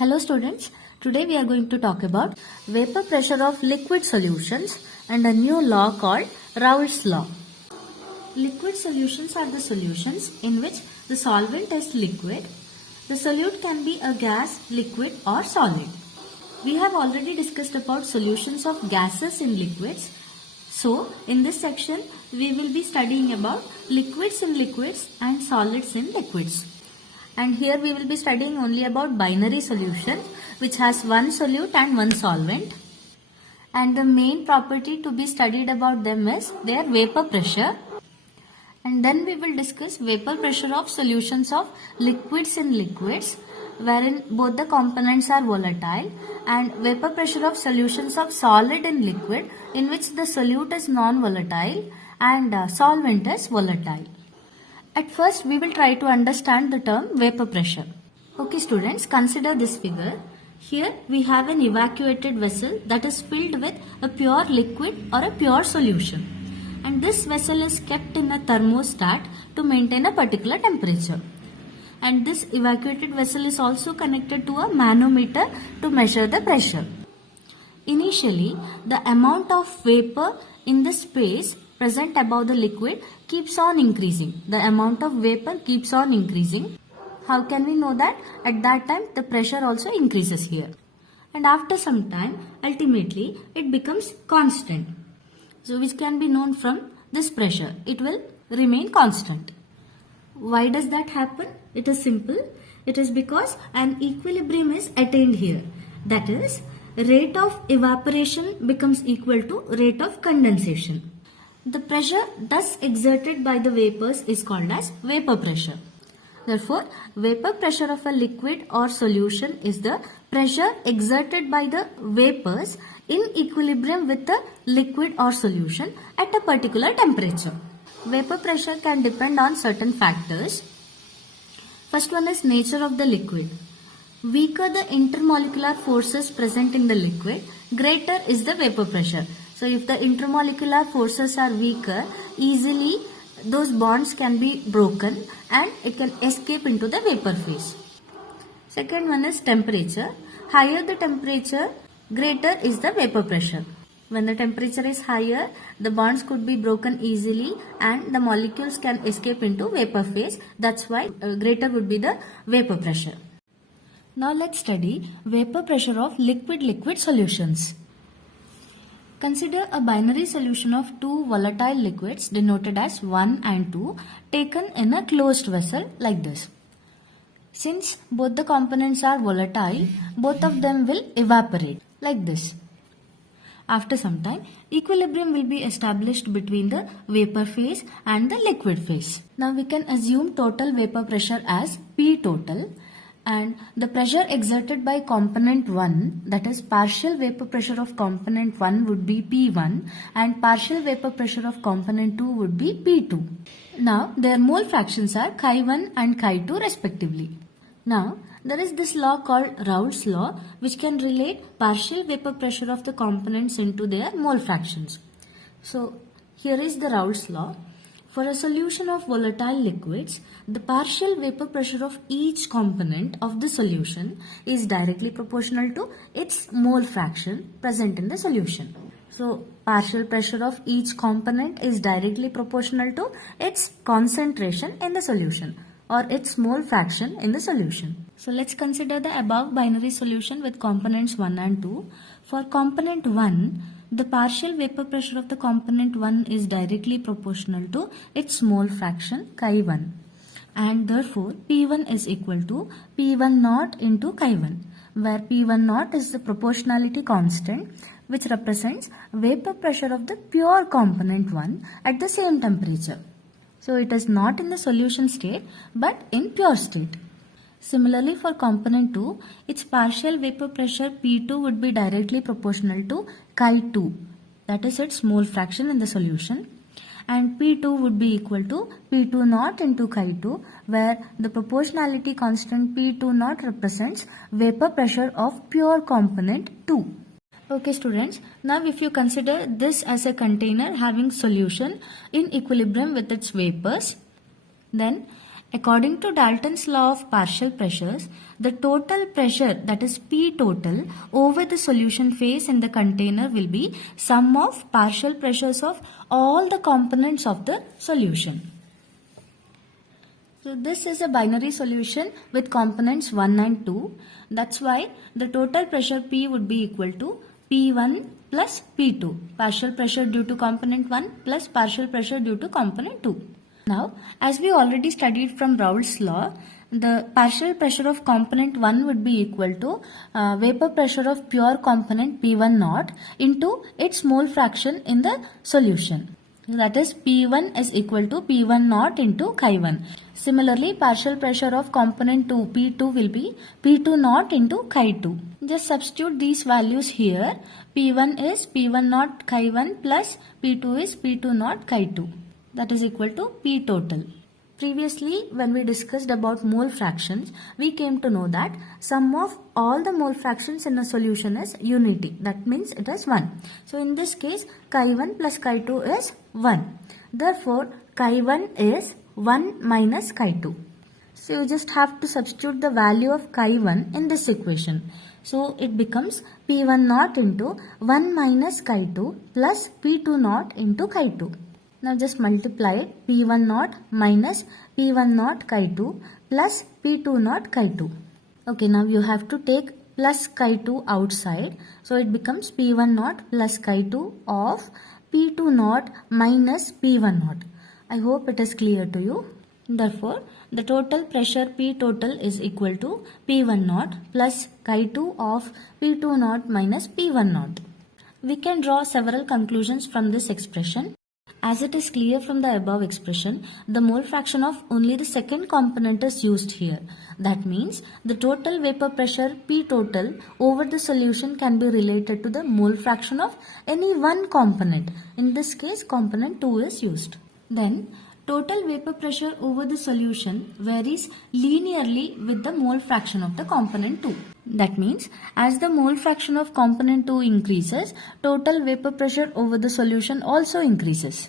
Hello students, today we are going to talk about vapor pressure of liquid solutions and a new law called Raoult's law. Liquid solutions are the solutions in which the solvent is liquid. The solute can be a gas, liquid or solid. We have already discussed about solutions of gases in liquids. So in this section we will be studying about liquids in liquids and solids in liquids. And here we will be studying only about binary solutions which has one solute and one solvent. And the main property to be studied about them is their vapor pressure. And then we will discuss vapor pressure of solutions of liquids in liquids wherein both the components are volatile, and vapor pressure of solutions of solid in liquid in which the solute is non-volatile and solvent is volatile. At first, we will try to understand the term vapor pressure. Okay students, consider this figure. Here we have an evacuated vessel that is filled with a pure liquid or a pure solution. And this vessel is kept in a thermostat to maintain a particular temperature. And this evacuated vessel is also connected to a manometer to measure the pressure. Initially, the amount of vapor in the space present above the liquid keeps on increasing. The amount of vapor keeps on increasing. How can we know that? At that time, the pressure also increases here. And after some time, ultimately, it becomes constant. So, which can be known from this pressure. It will remain constant. Why does that happen? It is simple. It is because an equilibrium is attained here. That is, rate of evaporation becomes equal to rate of condensation. The pressure thus exerted by the vapors is called as vapor pressure. Therefore, vapor pressure of a liquid or solution is the pressure exerted by the vapors in equilibrium with the liquid or solution at a particular temperature. Vapor pressure can depend on certain factors. First one is nature of the liquid. Weaker the intermolecular forces present in the liquid, greater is the vapor pressure. So if the intermolecular forces are weaker, easily those bonds can be broken and it can escape into the vapor phase. Second one is temperature. Higher the temperature, greater is the vapor pressure. When the temperature is higher, the bonds could be broken easily and the molecules can escape into vapor phase. That's why greater would be the vapor pressure. Now let's study vapor pressure of liquid-liquid solutions. Consider a binary solution of two volatile liquids denoted as 1 and 2 taken in a closed vessel like this. Since both the components are volatile, both of them will evaporate like this. After some time, equilibrium will be established between the vapor phase and the liquid phase. Now we can assume total vapor pressure as P total. And the pressure exerted by component 1, that is partial vapor pressure of component 1 would be P1 and partial vapor pressure of component 2 would be P2. Now their mole fractions are chi1 and chi2 respectively. Now there is this law called Raoult's law which can relate partial vapor pressure of the components into their mole fractions. So here is the Raoult's law. For a solution of volatile liquids, the partial vapor pressure of each component of the solution is directly proportional to its mole fraction present in the solution. So, partial pressure of each component is directly proportional to its concentration in the solution or its mole fraction in the solution. So, let's consider the above binary solution with components 1 and 2. For component 1, the partial vapor pressure of the component 1 is directly proportional to its mole fraction chi1, and therefore P1 is equal to P1 naught into chi1, where P1 naught is the proportionality constant which represents vapor pressure of the pure component 1 at the same temperature. So it is not in the solution state but in pure state. Similarly, for component 2, its partial vapor pressure P2 would be directly proportional to chi2, that is its mole fraction in the solution, and P2 would be equal to P2 naught into chi2, where the proportionality constant P2 naught represents vapor pressure of pure component 2. Okay students, now if you consider this as a container having solution in equilibrium with its vapors, then According to Dalton's law of partial pressures, the total pressure, that is P total, over the solution phase in the container will be sum of partial pressures of all the components of the solution. So this is a binary solution with components 1 and 2. That's why the total pressure P would be equal to P1 plus P2. Partial pressure due to component 1 plus partial pressure due to component 2. Now, as we already studied from Raoult's law, the partial pressure of component 1 would be equal to vapor pressure of pure component P1 naught into its mole fraction in the solution. That is P1 is equal to P1 naught into chi1. Similarly, partial pressure of component 2 P2 will be P2 naught into chi2. Just substitute these values here. P1 is P1 naught chi1 plus P2 is P2 naught chi2. That is equal to P total. Previously, when we discussed about mole fractions, we came to know that sum of all the mole fractions in a solution is unity. That means it is 1. So, in this case, chi1 plus chi2 is 1. Therefore, chi1 is 1 minus chi2. So, you just have to substitute the value of chi1 in this equation. So, it becomes P1 naught into 1 minus chi2 plus P2 naught into chi2. Now just multiply P1 naught minus P1 naught chi2 plus P2 naught chi2. Okay, now you have to take plus chi2 outside. So it becomes P1 naught plus chi2 of P2 naught minus P1 naught. I hope it is clear to you. Therefore, the total pressure P total is equal to P1 naught plus chi2 of P2 naught minus P1 naught. We can draw several conclusions from this expression. As it is clear from the above expression, the mole fraction of only the second component is used here. That means the total vapor pressure P total over the solution can be related to the mole fraction of any one component. In this case, component 2 is used. Then, total vapor pressure over the solution varies linearly with the mole fraction of the component 2. That means, as the mole fraction of component 2 increases, total vapor pressure over the solution also increases.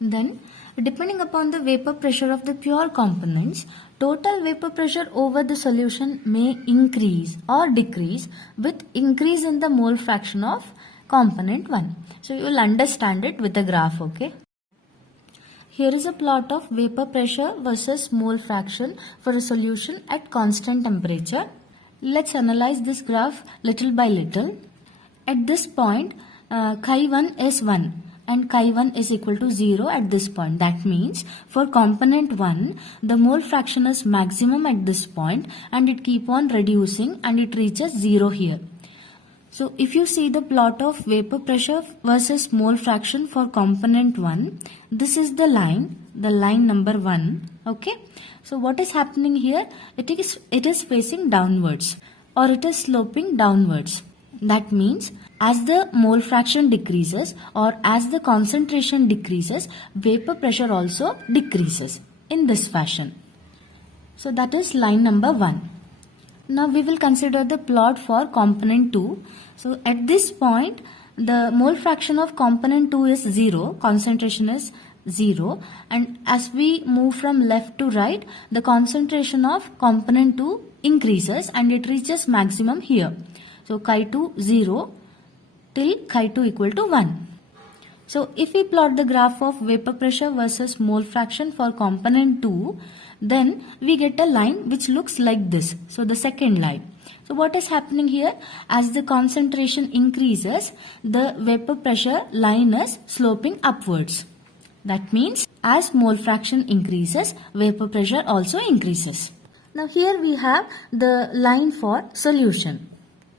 Then, depending upon the vapor pressure of the pure components, total vapor pressure over the solution may increase or decrease with increase in the mole fraction of component 1. So, you will understand it with a graph, okay? Here is a plot of vapor pressure versus mole fraction for a solution at constant temperature. Let's analyze this graph little by little. At this point, chi1 is 1 and chi1 is equal to 0 at this point. That means for component 1, the mole fraction is maximum at this point and it keep on reducing and it reaches 0 here. So if you see the plot of vapor pressure versus mole fraction for component 1, this is the line number 1, okay? So what is happening here? It is facing downwards or it is sloping downwards. That means as the mole fraction decreases or as the concentration decreases, vapor pressure also decreases in this fashion. So that is line number 1. Now we will consider the plot for component 2. So at this point, the mole fraction of component 2 is 0, concentration is 0, and as we move from left to right, the concentration of component 2 increases and it reaches maximum here. So chi2 0 till chi2 equal to 1. So if we plot the graph of vapor pressure versus mole fraction for component 2, then we get a line which looks like this. So the second line. So what is happening here? As the concentration increases, the vapor pressure line is sloping upwards. That means as mole fraction increases, vapor pressure also increases. Now here we have the line for solution.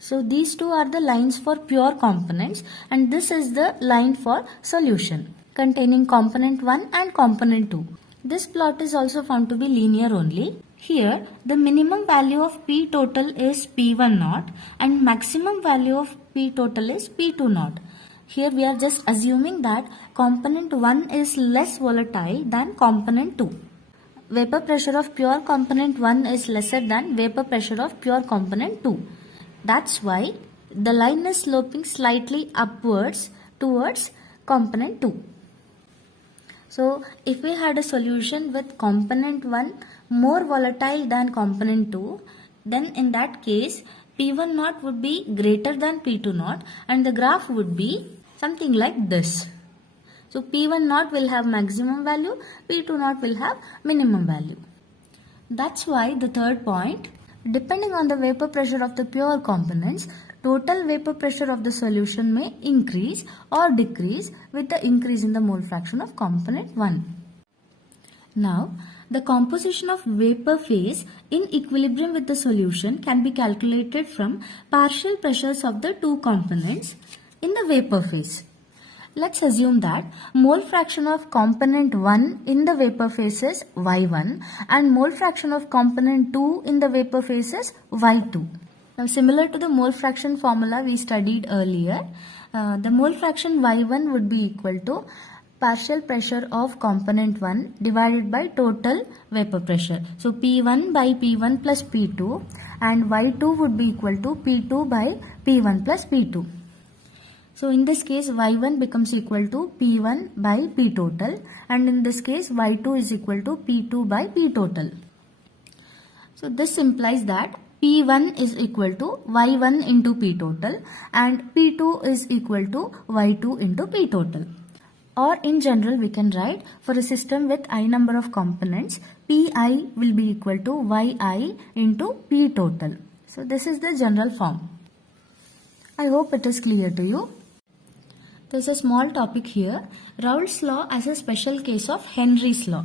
So these two are the lines for pure components and this is the line for solution containing component 1 and component 2. This plot is also found to be linear only. Here the minimum value of P total is P1 naught and maximum value of P total is P2 naught. Here we are just assuming that component 1 is less volatile than component 2. Vapor pressure of pure component 1 is lesser than vapor pressure of pure component 2. That's why the line is sloping slightly upwards towards component 2. So if we had a solution with component 1 more volatile than component 2, then in that case P1 naught would be greater than P2 naught and the graph would be something like this. So P1 naught will have maximum value, P2 naught will have minimum value. That's why the third point, depending on the vapor pressure of the pure components, total vapor pressure of the solution may increase or decrease with the increase in the mole fraction of component 1. Now, the composition of vapor phase in equilibrium with the solution can be calculated from partial pressures of the two components in the vapor phase. Let's assume that mole fraction of component 1 in the vapor phase is Y1 and mole fraction of component 2 in the vapor phase is Y2. Now similar to the mole fraction formula we studied earlier, the mole fraction Y1 would be equal to partial pressure of component 1 divided by total vapor pressure. So P1 by P1 plus P2 and Y2 would be equal to P2 by P1 plus P2. So in this case Y1 becomes equal to P1 by P total and in this case Y2 is equal to P2 by P total. So this implies that P1 is equal to Y1 into P total and P2 is equal to Y2 into P total. Or in general we can write for a system with I number of components, Pi will be equal to Yi into P total. So this is the general form. I hope it is clear to you. There's a small topic here, Raoult's law as a special case of Henry's law.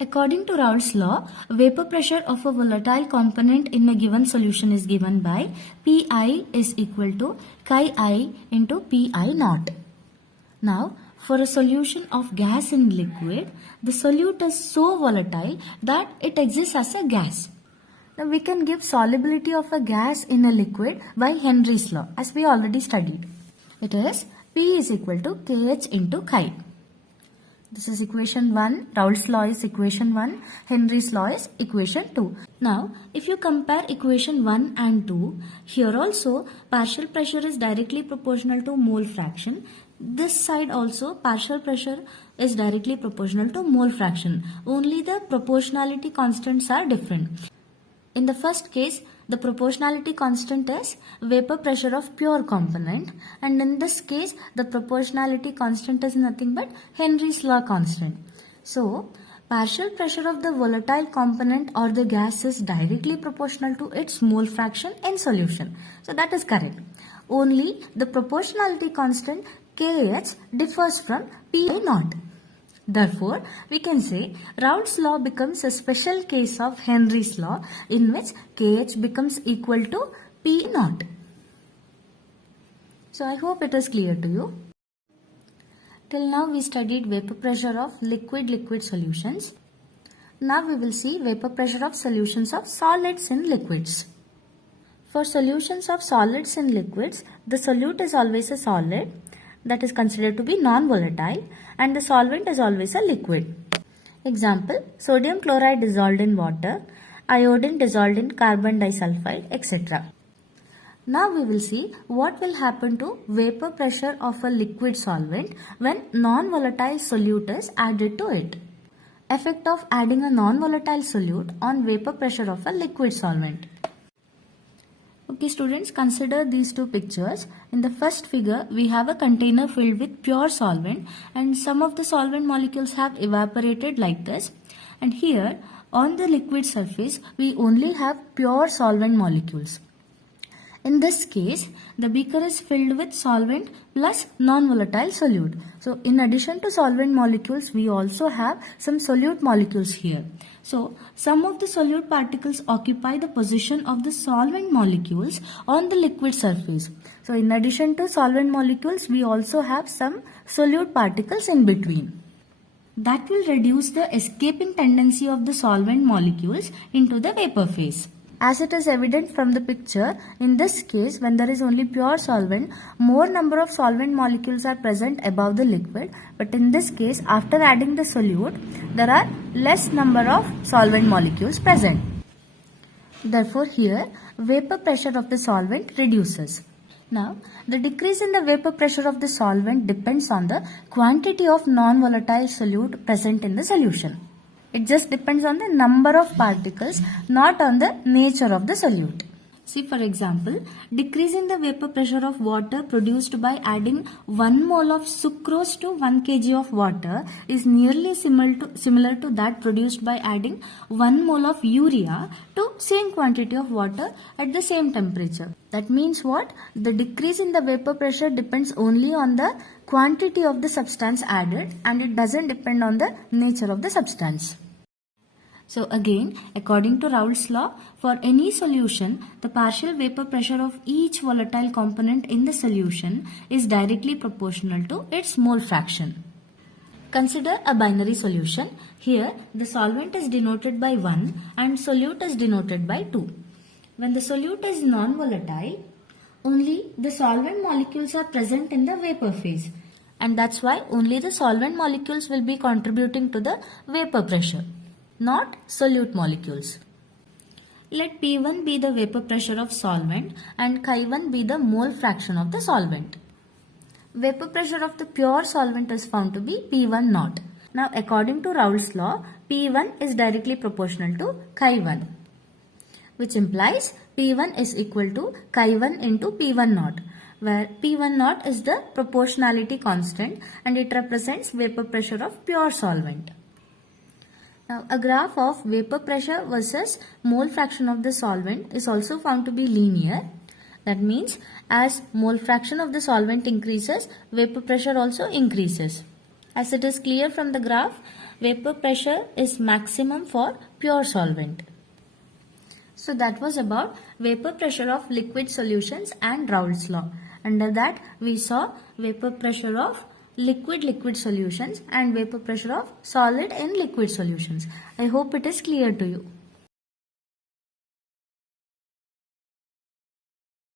According to Raoult's law, vapor pressure of a volatile component in a given solution is given by Pi is equal to chi I into Pi naught. Now, for a solution of gas in liquid, the solute is so volatile that it exists as a gas. Now, we can give solubility of a gas in a liquid by Henry's law as we already studied. It is P is equal to Kh into chi. This is equation 1, Raoult's law is equation 1, Henry's law is equation 2. Now, if you compare equation 1 and 2, here also partial pressure is directly proportional to mole fraction. This side also partial pressure is directly proportional to mole fraction. Only the proportionality constants are different. In the first case, the proportionality constant is vapor pressure of pure component and in this case the proportionality constant is nothing but Henry's law constant. So partial pressure of the volatile component or the gas is directly proportional to its mole fraction in solution. So that is correct. Only the proportionality constant Kh differs from Pi naught. Therefore, we can say Raoult's law becomes a special case of Henry's law in which Kh becomes equal to P naught. So I hope it is clear to you. Till now we studied vapor pressure of liquid solutions. Now we will see vapor pressure of solutions of solids in liquids. For solutions of solids in liquids, the solute is always a solid that is considered to be non-volatile and the solvent is always a liquid. Example, sodium chloride dissolved in water, iodine dissolved in carbon disulfide, etc. Now we will see what will happen to vapor pressure of a liquid solvent when non-volatile solute is added to it. Effect of adding a non-volatile solute on vapor pressure of a liquid solvent. Okay students, consider these two pictures. In the first figure, we have a container filled with pure solvent and some of the solvent molecules have evaporated like this. And here on the liquid surface, we only have pure solvent molecules. In this case, the beaker is filled with solvent plus non-volatile solute. So in addition to solvent molecules, we also have some solute molecules here. So some of the solute particles occupy the position of the solvent molecules on the liquid surface. So in addition to solvent molecules, we also have some solute particles in between. That will reduce the escaping tendency of the solvent molecules into the vapor phase. As it is evident from the picture, in this case when there is only pure solvent, more number of solvent molecules are present above the liquid, but in this case after adding the solute, there are less number of solvent molecules present. Therefore here vapor pressure of the solvent reduces. Now, the decrease in the vapor pressure of the solvent depends on the quantity of non-volatile solute present in the solution. It just depends on the number of particles, not on the nature of the solute. See, for example, decreasing the vapor pressure of water produced by adding 1 mole of sucrose to 1 kg of water is nearly similar to that produced by adding 1 mole of urea to same quantity of water at the same temperature. That means what? The decrease in the vapor pressure depends only on the quantity of the substance added, and it doesn't depend on the nature of the substance. So again, according to Raoult's law, for any solution, the partial vapor pressure of each volatile component in the solution is directly proportional to its mole fraction. Consider a binary solution. Here, the solvent is denoted by 1 and solute is denoted by 2. When the solute is non-volatile, only the solvent molecules are present in the vapor phase, and that's why only the solvent molecules will be contributing to the vapor pressure, not solute molecules. Let P1 be the vapor pressure of solvent and Chi1 be the mole fraction of the solvent. Vapor pressure of the pure solvent is found to be P1 naught. Now, according to Raoult's law, P1 is directly proportional to Chi1, which implies P1 is equal to Chi1 into P1 naught, where P1 naught is the proportionality constant and it represents vapor pressure of pure solvent. Now, a graph of vapor pressure versus mole fraction of the solvent is also found to be linear. That means as mole fraction of the solvent increases, vapor pressure also increases. As it is clear from the graph, vapor pressure is maximum for pure solvent. So that was about vapor pressure of liquid solutions and Raoult's law. Under that, we saw vapor pressure of liquid solutions and vapor pressure of solid in liquid solutions. I hope it is clear to you.